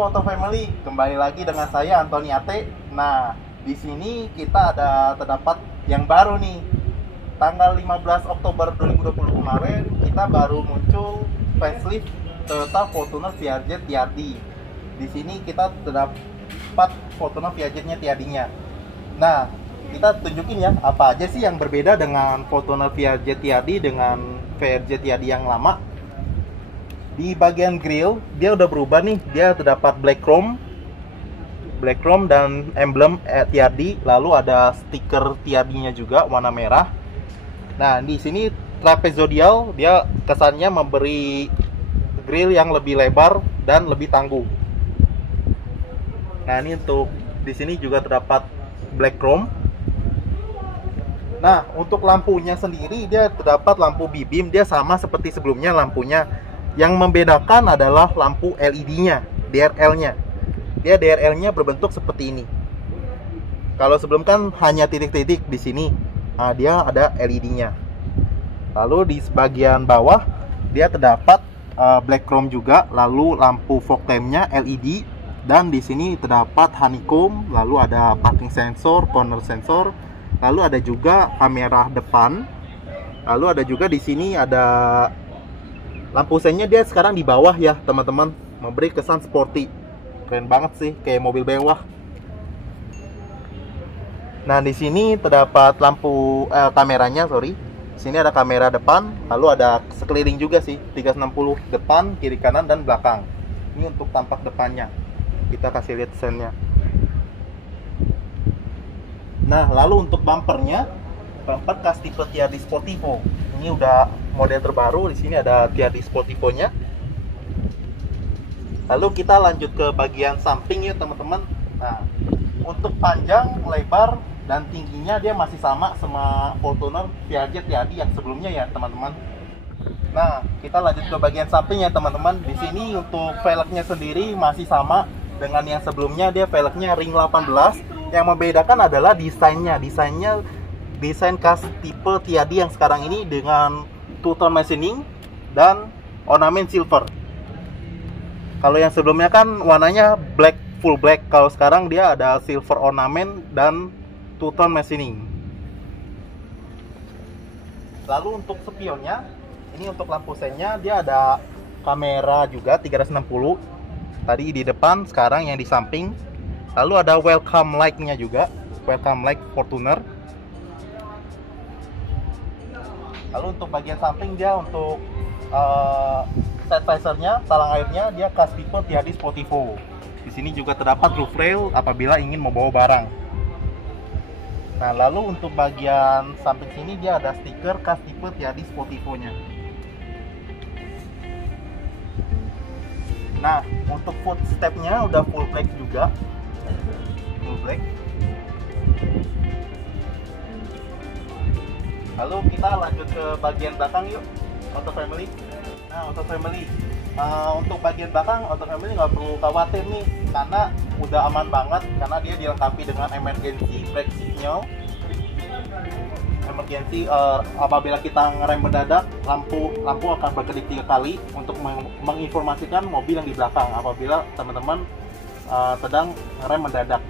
Halo Auto Family, kembali lagi dengan saya Antoni Ate. Nah, di sini kita terdapat yang baru nih. Tanggal 15 Oktober 2020 kemarin kita baru muncul facelift Toyota Fortuner Viajet TRD. Di sini kita terdapat Fortuner Viajetnya TRD-nya. Nah, kita tunjukin ya apa aja sih yang berbeda dengan Fortuner Viajet TRD dengan Viajet TRD yang lama. Di bagian grill dia udah berubah nih, dia terdapat black chrome dan emblem TRD, lalu ada stiker TRD-nya juga warna merah. Nah, di sini trapezoidal, dia kesannya memberi grill yang lebih lebar dan lebih tangguh. Nah, ini untuk di sini juga terdapat black chrome. Nah, untuk lampunya sendiri dia terdapat lampu B-beam, dia sama seperti sebelumnya lampunya. Yang membedakan adalah lampu LED-nya, DRL-nya. Dia DRL-nya berbentuk seperti ini. Kalau sebelum kan hanya titik-titik di sini. Nah, dia ada LED-nya. Lalu di bagian bawah dia terdapat black chrome juga, lalu lampu fog lamp-nya LED, dan di sini terdapat honeycomb, lalu ada parking sensor, corner sensor, lalu ada juga kamera depan. Lalu ada juga di sini ada lampu sennya, dia sekarang di bawah ya teman-teman, memberi kesan sporty, keren banget sih, kayak mobil mewah. Nah, di sini terdapat lampu kameranya, sorry. Di sini ada kamera depan, lalu ada sekeliling juga sih, 360 depan, kiri kanan dan belakang. Ini untuk tampak depannya. Kita kasih lihat sennya. Nah, lalu untuk bumpernya, bumper khas tipe TRD Sportivo. Ini udah model terbaru, di sini ada TRD Sportivo-nya. Lalu kita lanjut ke bagian samping ya teman-teman. Nah, untuk panjang, lebar, dan tingginya dia masih sama Fortuner Viajet TRD yang sebelumnya ya teman-teman. Nah, kita lanjut ke bagian samping ya teman-teman. Di sini untuk velgnya sendiri masih sama dengan yang sebelumnya, dia velgnya ring 18. Yang membedakan adalah desainnya. Desain khas tipe TRD yang sekarang ini dengan two-tone machining dan ornamen silver. Kalau yang sebelumnya kan warnanya black, full black. Kalau sekarang dia ada silver ornamen dan two-tone machining. Lalu untuk spionnya, ini untuk lampu sennya dia ada kamera juga 360. Tadi di depan, sekarang yang di samping. Lalu ada welcome light-nya juga, welcome light Fortuner. Lalu untuk bagian samping dia untuk set visor-nya, talang airnya dia khas tipe TRD Sportivo. Di sini juga terdapat roof rail apabila ingin membawa barang. Nah, lalu untuk bagian samping sini dia ada stiker khas tipe TRD Sportivo-nya. Nah, untuk footstep-nya udah full black juga. Full black. Lalu kita lanjut ke bagian belakang yuk, Auto Family. Nah, Auto Family, untuk bagian belakang Auto Family nggak perlu khawatir nih, karena udah aman banget, karena dia dilengkapi dengan emergency brake signal. Emergency, apabila kita ngerem mendadak, lampu akan berkedip 3 kali untuk menginformasikan mobil yang di belakang apabila teman-teman sedang ngerem mendadak.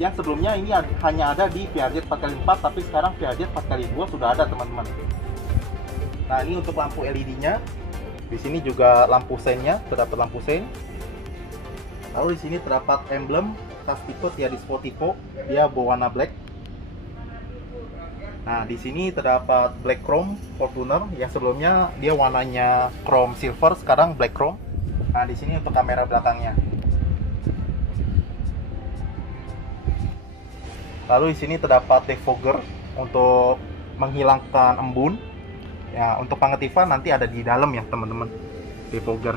Yang sebelumnya ini hanya ada di Viajet 4x4, tapi sekarang Viajet 4x2 sudah ada teman-teman. Nah, ini untuk lampu LED-nya. Di sini juga lampu sennya, terdapat lampu sen. Lalu di sini terdapat emblem khas tipe TRD Sportivo, dia berwarna black. Nah, di sini terdapat black chrome Fortuner, yang sebelumnya dia warnanya chrome silver, sekarang black chrome. Nah, di sini untuk kamera belakangnya. Lalu di sini terdapat defogger untuk menghilangkan embun. Ya, untuk pengetipan nanti ada di dalam ya teman-teman, defogger.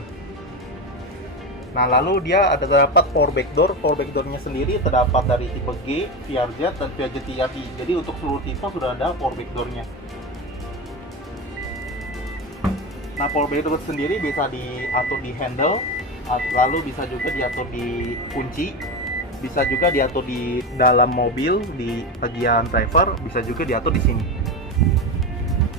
Nah, lalu dia ada terdapat power backdoor. Power backdoornya sendiri terdapat dari tipe G, Viajet, dan Viajet TRD. Jadi untuk seluruh tipe sudah ada power backdoornya. Nah, power backdoor sendiri bisa diatur di handle, lalu bisa juga diatur di kunci. Bisa juga diatur di dalam mobil, di bagian driver, bisa juga diatur di sini.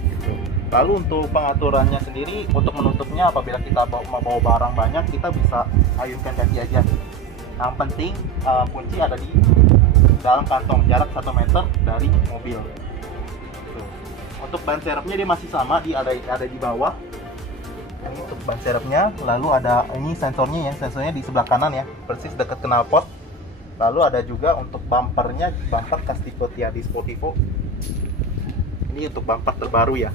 Gitu. Lalu untuk pengaturannya sendiri, untuk menutupnya apabila kita mau bawa barang banyak, kita bisa ayunkan kaki aja. Yang penting kunci ada di dalam kantong, jarak 1 meter dari mobil. Tuh. Untuk ban serepnya dia masih sama, dia ada di bawah. Ini untuk ban serepnya. Lalu ada ini sensornya ya, sensornya di sebelah kanan ya, persis dekat knalpot. Lalu ada juga untuk bumpernya, bumper Castico Tiadi Sportivo. Ini untuk bumper terbaru ya.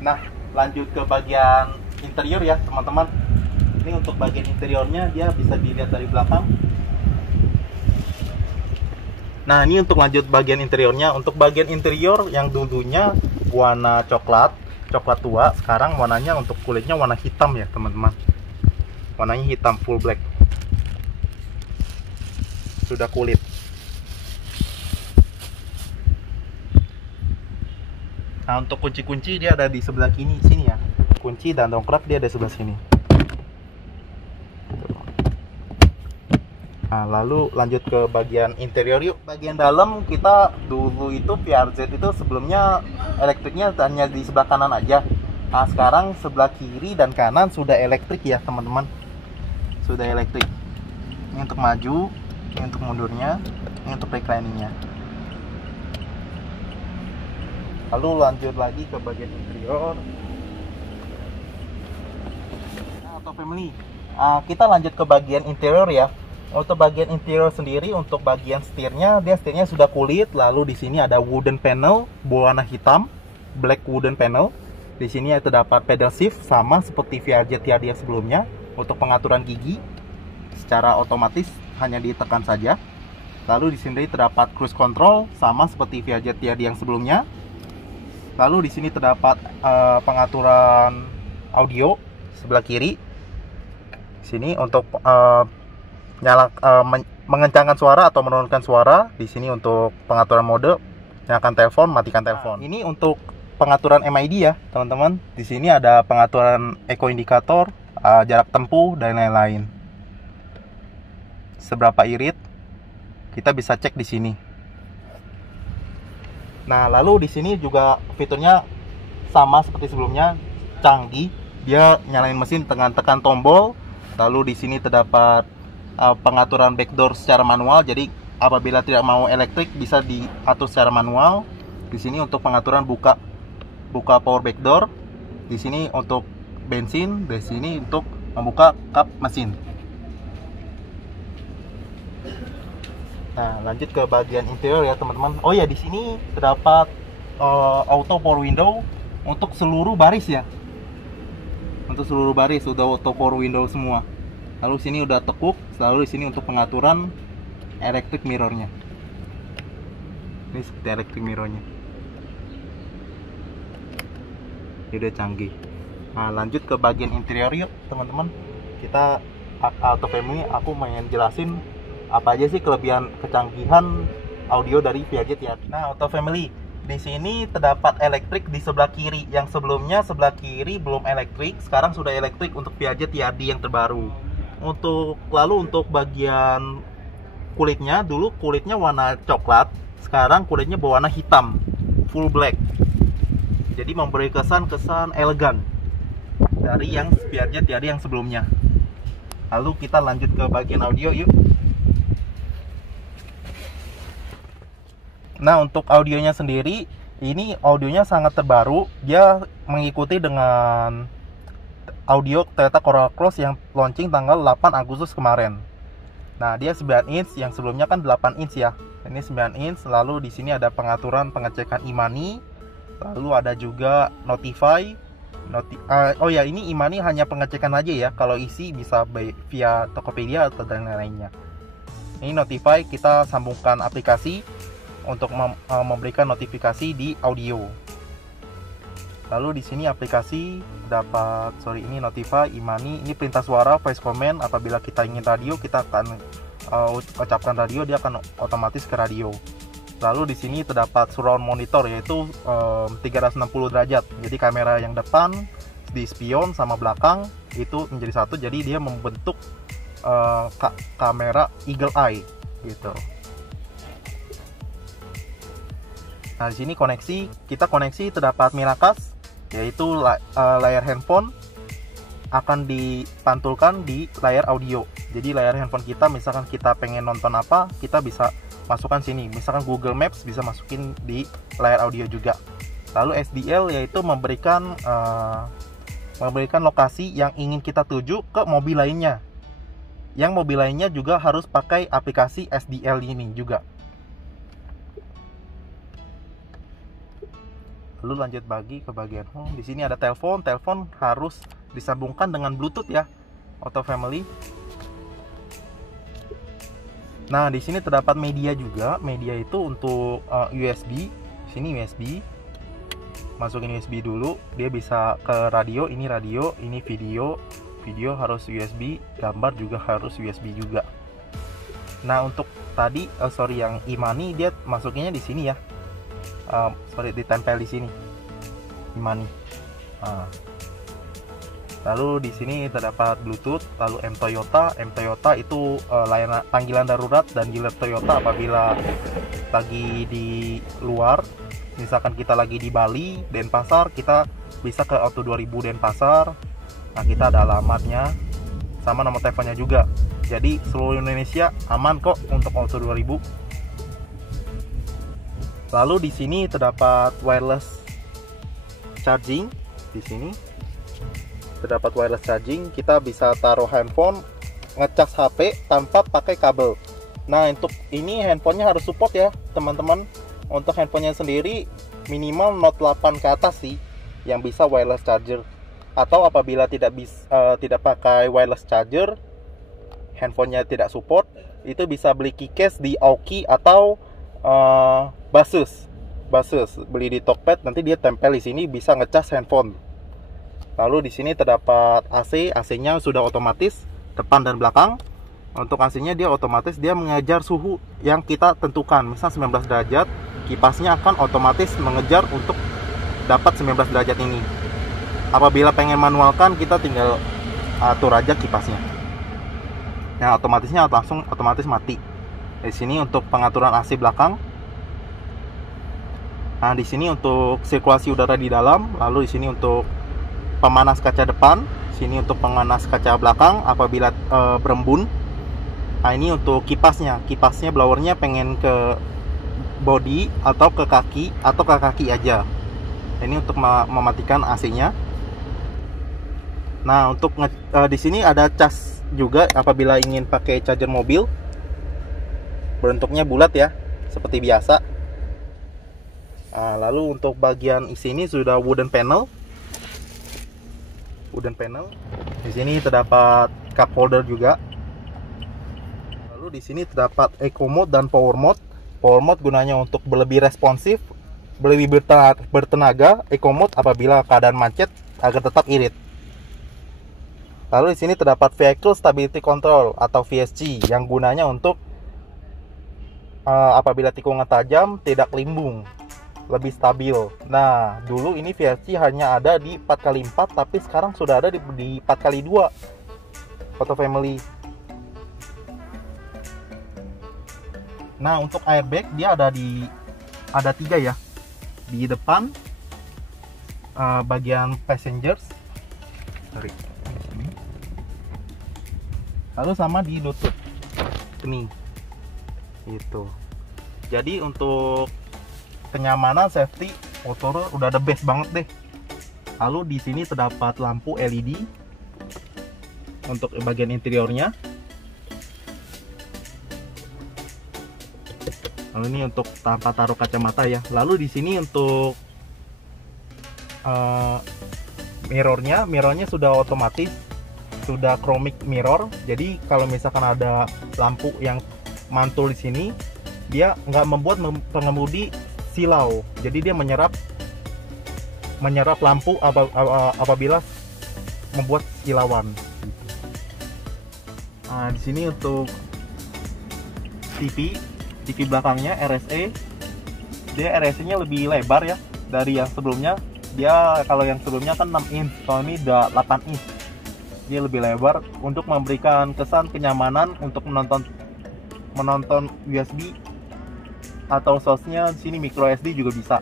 Nah, lanjut ke bagian interior ya teman-teman. Ini untuk bagian interiornya, dia bisa dilihat dari belakang. Nah, ini untuk lanjut bagian interiornya. Untuk bagian interior yang dulunya warna coklat tua, sekarang warnanya untuk kulitnya warna hitam ya teman-teman. Warnanya hitam full black. Sudah kulit. Nah, untuk kunci-kunci dia ada di sebelah sini ya. Kunci dan dongkrak dia ada di sebelah sini. Nah, lalu lanjut ke bagian interior yuk. Bagian dalam kita dulu itu PRZ itu sebelumnya elektriknya hanya di sebelah kanan aja. Nah, sekarang sebelah kiri dan kanan sudah elektrik ya teman-teman. Sudah elektrik. Ini untuk maju, ini untuk mundurnya, ini untuk recliningnya. Lalu lanjut lagi ke bagian interior. Nah, auto family. Kita lanjut ke bagian interior ya. Untuk bagian interior sendiri, untuk bagian setirnya, dia setirnya sudah kulit. Lalu di sini ada wooden panel berwarna hitam, black wooden panel. Di sini terdapat pedal shift sama seperti VRZ Tiadi yang sebelumnya. Untuk pengaturan gigi secara otomatis hanya ditekan saja. Lalu di sini terdapat cruise control sama seperti VRZ Tiadi yang sebelumnya. Lalu di sini terdapat pengaturan audio sebelah kiri. Sini untuk mengencangkan suara atau menurunkan suara. Di sini untuk pengaturan mode, nyalakan telepon, matikan telepon. Ini untuk pengaturan MID ya, teman-teman. Di sini ada pengaturan eco indikator, jarak tempuh dan lain-lain. Seberapa irit kita bisa cek di sini. Nah, lalu di sini juga fiturnya sama seperti sebelumnya, canggih. Dia nyalain mesin dengan tekan tombol. Lalu di sini terdapat pengaturan backdoor secara manual. Jadi apabila tidak mau elektrik bisa diatur secara manual. Di sini untuk pengaturan buka power backdoor. Di sini untuk bensin. Di sini untuk membuka kap mesin. Nah, lanjut ke bagian interior ya teman-teman. Oh ya, di sini terdapat auto power window untuk seluruh baris ya. Untuk seluruh baris sudah auto power window semua. Lalu sini udah tekuk. Lalu di sini untuk pengaturan electric mirrornya. Ini seperti electric mirrornya. Ini udah canggih. Nah, lanjut ke bagian interior yuk teman-teman. Kita auto family, aku pengen jelasin apa aja sih kelebihan kecanggihan audio dari VRZ Tiadi. Nah, auto family, di sini terdapat elektrik di sebelah kiri. Yang sebelumnya sebelah kiri belum elektrik, sekarang sudah elektrik untuk VRZ Tiadi yang terbaru. Lalu untuk bagian kulitnya, dulu kulitnya warna coklat, sekarang kulitnya berwarna hitam, full black. Jadi memberi kesan elegan dari yang VRZ Tiadi yang sebelumnya. Lalu kita lanjut ke bagian audio yuk. Nah, untuk audionya sendiri, ini audionya sangat terbaru. Dia mengikuti dengan audio Toyota Corolla Cross yang launching tanggal 8 Agustus kemarin. Nah, dia 9 inch, yang sebelumnya kan 8 inch ya. Ini 9 inch. Lalu di sini ada pengaturan pengecekan e-money. Lalu ada juga notify. Oh ya, ini e-money hanya pengecekan aja ya. Kalau isi bisa via Tokopedia atau dan lainnya. Ini notify, kita sambungkan aplikasi untuk memberikan notifikasi di audio. Lalu di sini aplikasi dapat, ini notify, e-money, ini perintah suara, voice command. Apabila kita ingin radio, kita akan ucapkan radio, dia akan otomatis ke radio. Lalu di sini terdapat surround monitor, yaitu 360 derajat. Jadi kamera yang depan, di spion sama belakang itu menjadi satu. Jadi dia membentuk kamera eagle eye gitu. Nah, di sini kita koneksi terdapat Miracast, yaitu layar handphone akan dipantulkan di layar audio. Jadi layar handphone kita, misalkan kita pengen nonton apa, kita bisa masukkan sini. Misalkan Google Maps bisa masukin di layar audio juga. Lalu SDL yaitu memberikan lokasi yang ingin kita tuju ke mobil lainnya. Yang mobil lainnya juga harus pakai aplikasi SDL ini juga. Lalu lanjut ke bagian home. Di sini ada telepon harus disambungkan dengan Bluetooth ya, Auto Family. Nah, di sini terdapat media juga. Media itu untuk USB. Sini USB. Masukin USB dulu, dia bisa ke radio. Ini radio, ini video. Video harus USB, gambar juga harus USB juga. Nah, untuk tadi yang e-money dia masukinnya di sini ya. Ditempel di sini e-money. Lalu di sini terdapat Bluetooth. Lalu M Toyota itu layanan panggilan darurat dan dealer Toyota apabila lagi di luar. Misalkan kita lagi di Bali, Denpasar, kita bisa ke Auto 2000 Denpasar. Nah, kita ada alamatnya sama nomor teleponnya juga. Jadi seluruh Indonesia aman kok untuk Auto 2000. Lalu di sini terdapat wireless charging. Di sini terdapat wireless charging. Kita bisa taruh handphone, ngecas HP tanpa pakai kabel. Nah, untuk ini handphonenya harus support ya, teman-teman. Untuk handphonenya sendiri minimal Note 8 ke atas sih yang bisa wireless charger. Atau apabila tidak pakai wireless charger, handphonenya tidak support, itu bisa beli keycase di Aoki atau Basus beli di Tokped, nanti dia tempel di sini bisa ngecas handphone. Lalu di sini terdapat AC-nya sudah otomatis depan dan belakang. Untuk AC-nya dia otomatis dia mengejar suhu yang kita tentukan. Misal 19 derajat, kipasnya akan otomatis mengejar untuk dapat 19 derajat ini. Apabila pengen manualkan, kita tinggal atur aja kipasnya. Nah, langsung otomatis mati. Di sini untuk pengaturan AC belakang. Nah, di sini untuk sirkulasi udara di dalam. Lalu di sini untuk pemanas kaca depan. Sini untuk pemanas kaca belakang apabila berembun. Nah, ini untuk kipasnya. Kipasnya blowernya pengen ke body atau ke kaki aja. Ini untuk mematikan AC-nya. Nah, untuk di sini ada cas juga apabila ingin pakai charger mobil. Bentuknya bulat ya, seperti biasa. Nah, lalu untuk bagian sini sudah wooden panel. Di sini terdapat cup holder juga. Lalu di sini terdapat eco mode dan power mode. Power mode gunanya untuk lebih responsif, lebih bertenaga. Eco mode apabila keadaan macet agar tetap irit. Lalu di sini terdapat vehicle stability control atau VSC yang gunanya untuk apabila tikungan tajam tidak limbung, lebih stabil. Nah, dulu ini VSC hanya ada di 4x4, tapi sekarang sudah ada di 4x2 Auto Family. Nah, untuk airbag dia ada 3 ya, di depan bagian passengers, lalu sama di lutut ini itu. Jadi untuk kenyamanan, safety, motor udah the best banget deh. Lalu di sini terdapat lampu LED untuk bagian interiornya. Lalu ini untuk tanpa taruh kacamata ya. Lalu di sini untuk mirrornya sudah otomatis, sudah chromic mirror. Jadi kalau misalkan ada lampu yang mantul di sini, dia nggak membuat pengemudi silau. Jadi dia menyerap lampu apabila membuat kilauan. Nah, di sini untuk TV belakangnya RSA. Dia RSA-nya lebih lebar ya dari yang sebelumnya. Dia kalau yang sebelumnya kan 6 inch, kalau ini udah 8 inch. Dia lebih lebar untuk memberikan kesan kenyamanan untuk menonton USB atau source-nya di sini micro SD juga bisa.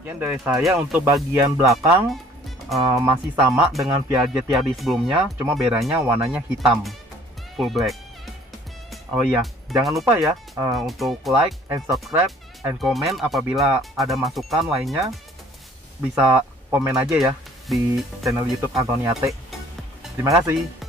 Sekian dari saya. Untuk bagian belakang masih sama dengan Piaget TRD sebelumnya, cuma bedanya warnanya hitam, full black. Oh iya, jangan lupa ya untuk like and subscribe and comment. Apabila ada masukan lainnya bisa komen aja ya di channel YouTube Antoniate. Terima kasih.